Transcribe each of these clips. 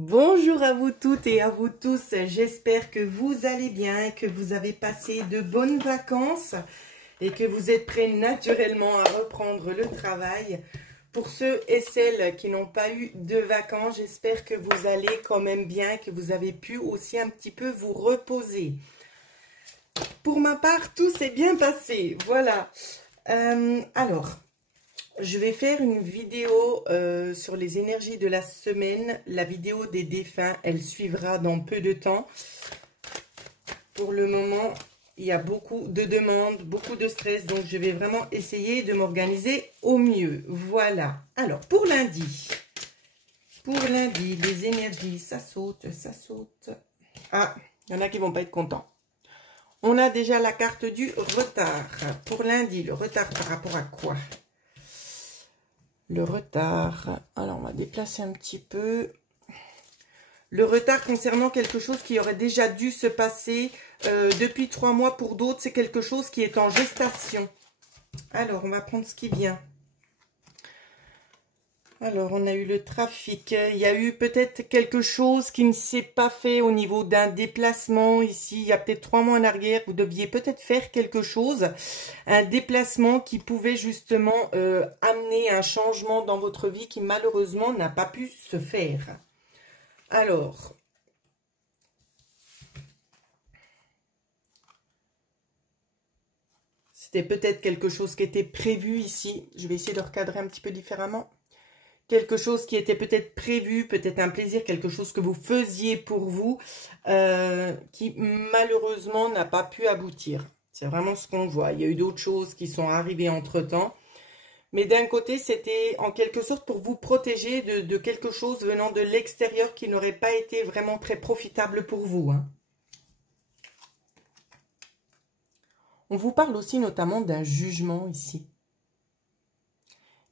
Bonjour à vous toutes et à vous tous, j'espère que vous allez bien, que vous avez passé de bonnes vacances et que vous êtes prêts naturellement à reprendre le travail. Pour ceux et celles qui n'ont pas eu de vacances, j'espère que vous allez quand même bien, que vous avez pu aussi un petit peu vous reposer. Pour ma part, tout s'est bien passé, voilà. Alors, je vais faire une vidéo sur les énergies de la semaine. La vidéo des défunts, elle suivra dans peu de temps. Pour le moment, il y a beaucoup de demandes, beaucoup de stress. Donc, je vais vraiment essayer de m'organiser au mieux. Voilà. Alors, pour lundi, les énergies, ça saute, ça saute. Ah, il y en a qui ne vont pas être contents. On a déjà la carte du retard. Pour lundi, le retard par rapport à quoi ? Le retard, alors on va déplacer un petit peu. Le retard concernant quelque chose qui aurait déjà dû se passer depuis 3 mois. Pour d'autres, c'est quelque chose qui est en gestation. Alors, on va prendre ce qui vient. Alors, on a eu le trafic. Il y a eu peut-être quelque chose qui ne s'est pas fait au niveau d'un déplacement. Ici, il y a peut-être 3 mois en arrière, vous deviez peut-être faire quelque chose. Un déplacement qui pouvait justement amener un changement dans votre vie qui malheureusement n'a pas pu se faire. Alors, c'était peut-être quelque chose qui était prévu ici. Je vais essayer de recadrer un petit peu différemment. Quelque chose qui était peut-être prévu, peut-être un plaisir, quelque chose que vous faisiez pour vous, qui malheureusement n'a pas pu aboutir. C'est vraiment ce qu'on voit. Il y a eu d'autres choses qui sont arrivées entre-temps. Mais d'un côté, c'était en quelque sorte pour vous protéger de quelque chose venant de l'extérieur qui n'aurait pas été vraiment très profitable pour vous, hein. On vous parle aussi notamment d'un jugement ici.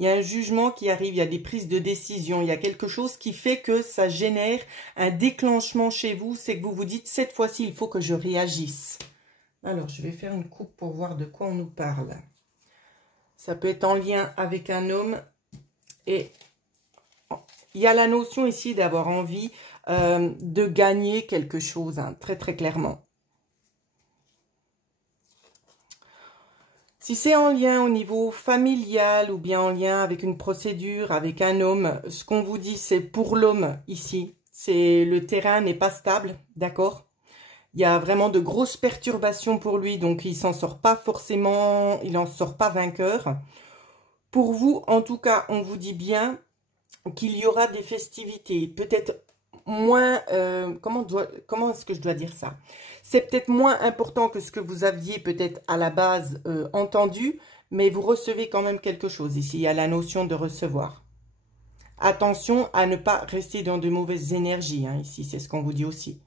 Il y a un jugement qui arrive, il y a des prises de décision, il y a quelque chose qui fait que ça génère un déclenchement chez vous, c'est que vous vous dites, cette fois-ci, il faut que je réagisse. Alors, je vais faire une coupe pour voir de quoi on nous parle. Ça peut être en lien avec un homme et il y a la notion ici d'avoir envie de gagner quelque chose, hein, très très clairement. Si c'est en lien au niveau familial ou bien en lien avec une procédure, avec un homme, ce qu'on vous dit, c'est pour l'homme ici. C'est le terrain n'est pas stable, d'accord? Il y a vraiment de grosses perturbations pour lui, donc il s'en sort pas forcément, il n'en sort pas vainqueur. Pour vous, en tout cas, on vous dit bien qu'il y aura des festivités, peut-être moins, comment est-ce que je dois dire ça? C'est peut-être moins important que ce que vous aviez peut-être à la base entendu, mais vous recevez quand même quelque chose. Ici, il y a la notion de recevoir. Attention à ne pas rester dans de mauvaises énergies, hein, ici, c'est ce qu'on vous dit aussi.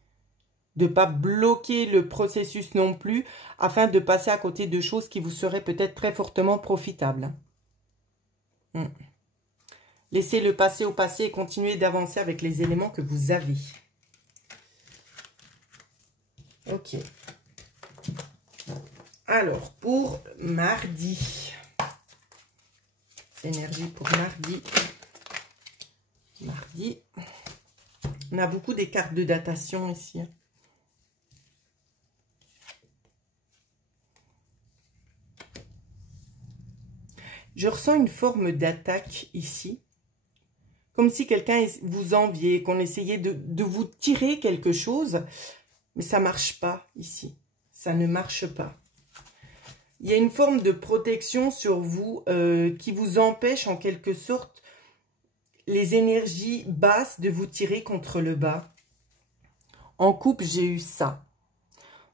De ne pas bloquer le processus non plus, afin de passer à côté de choses qui vous seraient peut-être très fortement profitables. Laissez le passé au passé et continuez d'avancer avec les éléments que vous avez. Ok. Alors, pour mardi. Énergie pour mardi. Mardi. On a beaucoup des cartes de datation ici. Je ressens une forme d'attaque ici. Comme si quelqu'un vous enviait, qu'on essayait de vous tirer quelque chose. Mais ça ne marche pas ici. Ça ne marche pas. Il y a une forme de protection sur vous qui vous empêche en quelque sorte les énergies basses de vous tirer contre le bas. En couple, j'ai eu ça.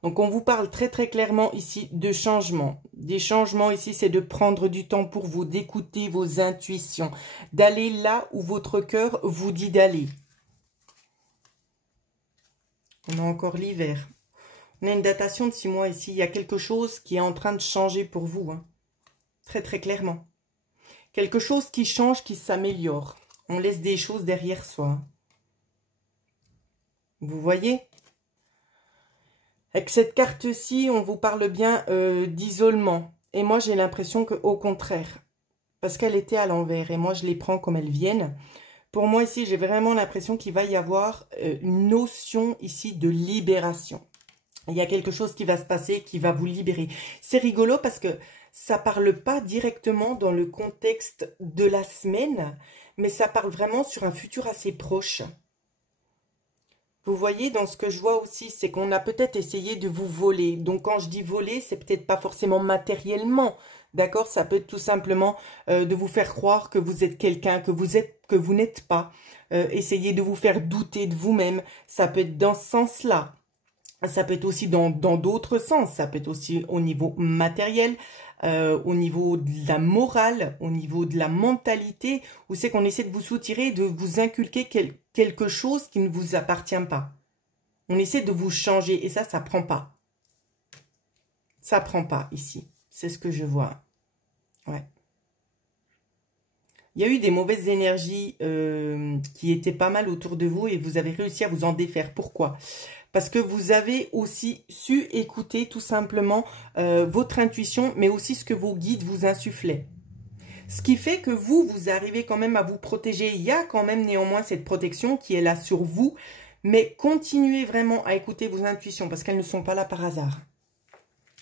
Donc, on vous parle très très clairement ici de changements. Des changements ici, c'est de prendre du temps pour vous, d'écouter vos intuitions, d'aller là où votre cœur vous dit d'aller. On a encore l'hiver. On a une datation de 6 mois ici. Il y a quelque chose qui est en train de changer pour vous, hein. Très très clairement. Quelque chose qui change, qui s'améliore. On laisse des choses derrière soi. Vous voyez ? Avec cette carte-ci, on vous parle bien d'isolement. Et moi, j'ai l'impression qu'au contraire, parce qu'elle était à l'envers, et moi, je les prends comme elles viennent, pour moi ici, j'ai vraiment l'impression qu'il va y avoir une notion ici de libération. Il y a quelque chose qui va se passer, qui va vous libérer. C'est rigolo parce que ça parle pas directement dans le contexte de la semaine, mais ça parle vraiment sur un futur assez proche. Vous voyez, dans ce que je vois aussi, c'est qu'on a peut-être essayé de vous voler. Donc, quand je dis voler, c'est peut-être pas forcément matériellement, d'accord? Ça peut être tout simplement de vous faire croire que vous êtes quelqu'un, que vous n'êtes pas. Essayer de vous faire douter de vous-même. Ça peut être dans ce sens-là. Ça peut être aussi dans d'autres sens. Ça peut être aussi au niveau matériel, au niveau de la morale, au niveau de la mentalité, où c'est qu'on essaie de vous soutirer, de vous inculquer quelque chose qui ne vous appartient pas. On essaie de vous changer et ça prend pas. Ça prend pas ici. C'est ce que je vois. Ouais. Il y a eu des mauvaises énergies qui étaient pas mal autour de vous et vous avez réussi à vous en défaire. Pourquoi ? Parce que vous avez aussi su écouter tout simplement votre intuition, mais aussi ce que vos guides vous insufflaient. Ce qui fait que vous arrivez quand même à vous protéger. Il y a quand même néanmoins cette protection qui est là sur vous, mais continuez vraiment à écouter vos intuitions parce qu'elles ne sont pas là par hasard.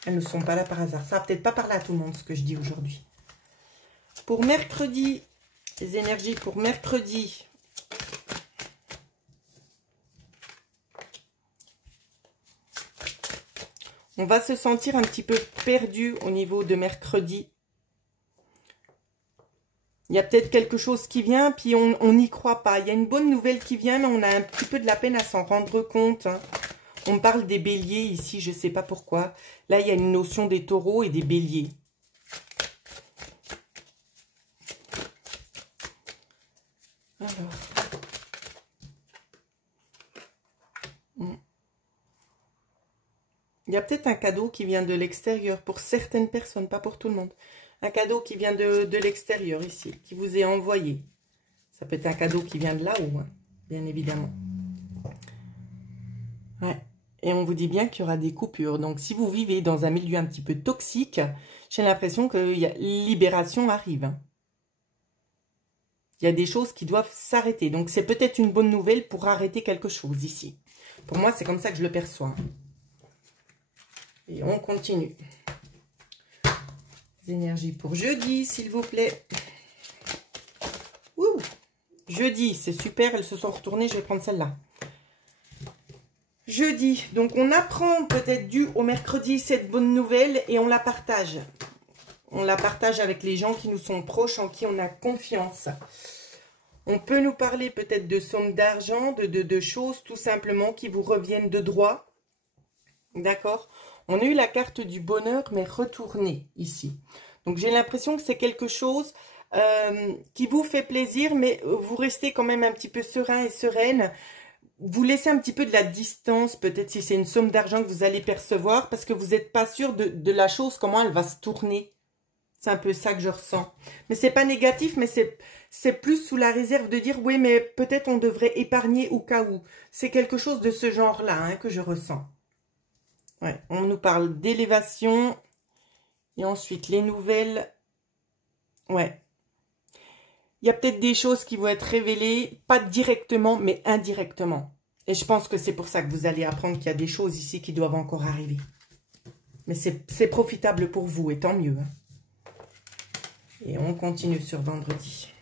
Elles ne sont pas là par hasard. Ça va peut-être pas parler à tout le monde ce que je dis aujourd'hui. Pour mercredi, les énergies pour mercredi. On va se sentir un petit peu perdu au niveau de mercredi. Il y a peut-être quelque chose qui vient, puis on n'y croit pas. Il y a une bonne nouvelle qui vient, mais on a un petit peu de la peine à s'en rendre compte. On parle des béliers ici, je ne sais pas pourquoi. Là, il y a une notion des taureaux et des béliers. Alors. Il y a peut-être un cadeau qui vient de l'extérieur pour certaines personnes, pas pour tout le monde. Un cadeau qui vient de l'extérieur ici, qui vous est envoyé. Ça peut être un cadeau qui vient de là-haut, hein, bien évidemment. Ouais. Et on vous dit bien qu'il y aura des coupures. Donc, si vous vivez dans un milieu un petit peu toxique, j'ai l'impression que libération arrive. Hein. Il y a des choses qui doivent s'arrêter. Donc, c'est peut-être une bonne nouvelle pour arrêter quelque chose ici. Pour moi, c'est comme ça que je le perçois. Et on continue. Les énergies pour jeudi, s'il vous plaît. Ouh, jeudi, c'est super. Elles se sont retournées. Je vais prendre celle-là. Jeudi, donc on apprend peut-être dû au mercredi cette bonne nouvelle et on la partage. On la partage avec les gens qui nous sont proches, en qui on a confiance. On peut nous parler peut-être de sommes d'argent, de choses tout simplement qui vous reviennent de droit. D'accord ? On a eu la carte du bonheur, mais retournée ici. Donc j'ai l'impression que c'est quelque chose qui vous fait plaisir, mais vous restez quand même un petit peu serein et sereine. Vous laissez un petit peu de la distance, peut-être si c'est une somme d'argent que vous allez percevoir, parce que vous n'êtes pas sûr de la chose, comment elle va se tourner. C'est un peu ça que je ressens. Mais c'est pas négatif, mais c'est plus sous la réserve de dire, oui, mais peut-être on devrait épargner au cas où. C'est quelque chose de ce genre-là hein, que je ressens. Ouais, on nous parle d'élévation. Et ensuite, les nouvelles. Ouais. Il y a peut-être des choses qui vont être révélées, pas directement, mais indirectement. Et je pense que c'est pour ça que vous allez apprendre qu'il y a des choses ici qui doivent encore arriver. Mais c'est profitable pour vous, et tant mieux. Hein. Et on continue sur vendredi.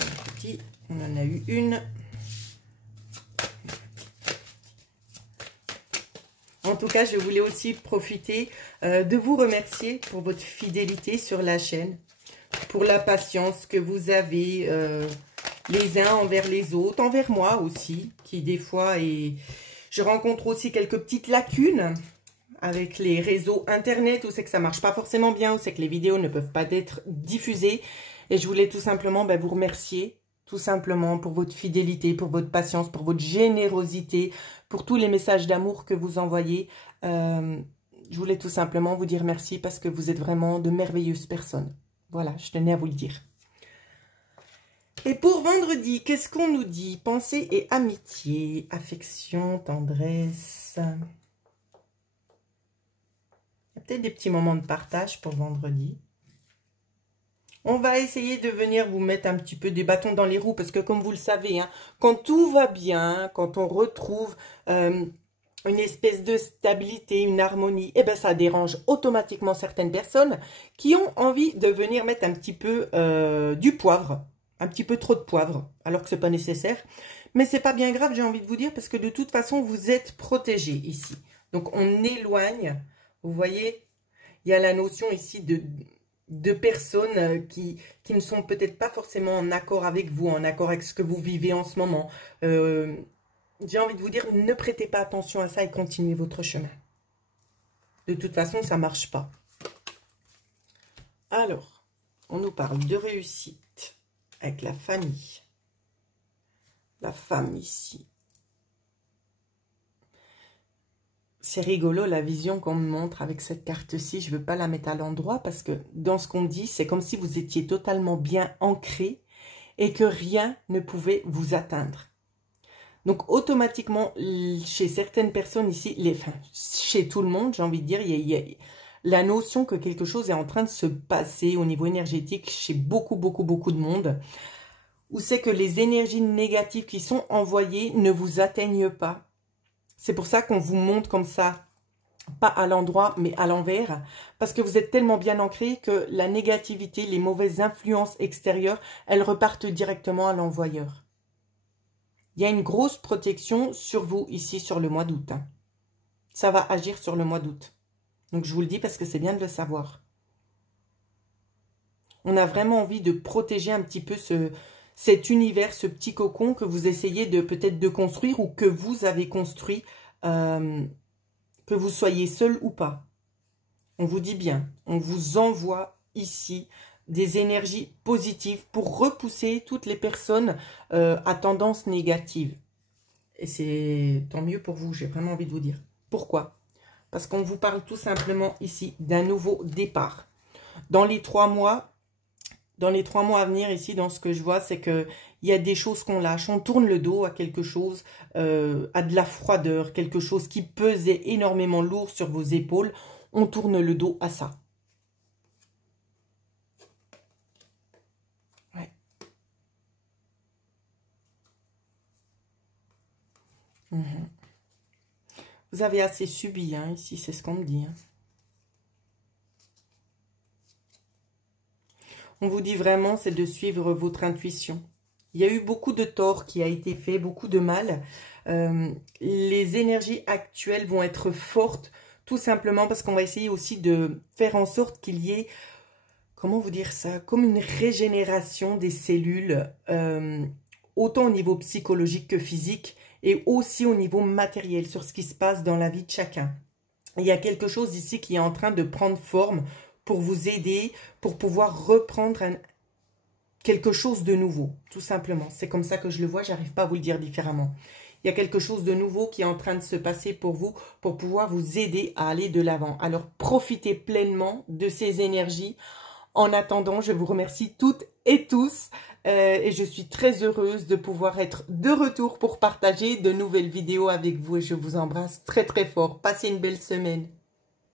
Vendredi, on en a eu une. En tout cas, je voulais aussi profiter de vous remercier pour votre fidélité sur la chaîne, pour la patience que vous avez les uns envers les autres, envers moi aussi, qui des fois, je rencontre aussi quelques petites lacunes avec les réseaux internet, où c'est que ça marche pas forcément bien, où c'est que les vidéos ne peuvent pas être diffusées. Et je voulais tout simplement vous remercier, tout simplement pour votre fidélité, pour votre patience, pour votre générosité, pour tous les messages d'amour que vous envoyez. Je voulais tout simplement vous dire merci parce que vous êtes vraiment de merveilleuses personnes. Voilà, je tenais à vous le dire. Et pour vendredi, qu'est-ce qu'on nous dit? Pensée et amitié, affection, tendresse. Il y a peut-être des petits moments de partage pour vendredi. On va essayer de venir vous mettre un petit peu des bâtons dans les roues parce que comme vous le savez, hein, quand tout va bien, quand on retrouve une espèce de stabilité, une harmonie, eh ben ça dérange automatiquement certaines personnes qui ont envie de venir mettre un petit peu du poivre, un petit peu trop de poivre, alors que c'est pas nécessaire. Mais c'est pas bien grave, j'ai envie de vous dire, parce que de toute façon, vous êtes protégés ici. Donc on éloigne, vous voyez, il y a la notion ici de personnes qui ne sont peut-être pas forcément en accord avec vous, en accord avec ce que vous vivez en ce moment. J'ai envie de vous dire, ne prêtez pas attention à ça et continuez votre chemin. De toute façon, ça ne marche pas. Alors, on nous parle de réussite avec la famille. La femme ici. C'est rigolo la vision qu'on me montre avec cette carte-ci. Je ne veux pas la mettre à l'endroit parce que dans ce qu'on dit, c'est comme si vous étiez totalement bien ancré et que rien ne pouvait vous atteindre. Donc, automatiquement, chez certaines personnes ici, enfin, chez tout le monde, j'ai envie de dire, il y a la notion que quelque chose est en train de se passer au niveau énergétique chez beaucoup de monde, où c'est que les énergies négatives qui sont envoyées ne vous atteignent pas. C'est pour ça qu'on vous montre comme ça, pas à l'endroit, mais à l'envers, parce que vous êtes tellement bien ancré que la négativité, les mauvaises influences extérieures, elles repartent directement à l'envoyeur. Il y a une grosse protection sur vous ici sur le mois d'août. Hein. Ça va agir sur le mois d'août. Donc je vous le dis parce que c'est bien de le savoir. On a vraiment envie de protéger un petit peu cet univers, ce petit cocon que vous essayez de peut-être de construire ou que vous avez construit, que vous soyez seul ou pas. On vous dit bien, on vous envoie ici des énergies positives pour repousser toutes les personnes à tendance négative. Et c'est tant mieux pour vous, j'ai vraiment envie de vous dire. Pourquoi? Parce qu'on vous parle tout simplement ici d'un nouveau départ. Dans les 3 mois à venir ici, dans ce que je vois, c'est qu'il y a des choses qu'on lâche. On tourne le dos à quelque chose, à de la froideur, quelque chose qui pesait énormément lourd sur vos épaules. On tourne le dos à ça. Ouais. Vous avez assez subi, hein, ici, c'est ce qu'on me dit. Hein. On vous dit vraiment, c'est de suivre votre intuition. Il y a eu beaucoup de tort qui a été fait, beaucoup de mal. Les énergies actuelles vont être fortes, tout simplement parce qu'on va essayer aussi de faire en sorte qu'il y ait, comment vous dire ça, comme une régénération des cellules, autant au niveau psychologique que physique, et aussi au niveau matériel, sur ce qui se passe dans la vie de chacun. Il y a quelque chose ici qui est en train de prendre forme pour vous aider, pour pouvoir reprendre quelque chose de nouveau, tout simplement. C'est comme ça que je le vois, j'arrive pas à vous le dire différemment. Il y a quelque chose de nouveau qui est en train de se passer pour vous, pour pouvoir vous aider à aller de l'avant. Alors, profitez pleinement de ces énergies. En attendant, je vous remercie toutes et tous et je suis très heureuse de pouvoir être de retour pour partager de nouvelles vidéos avec vous et je vous embrasse très fort. Passez une belle semaine.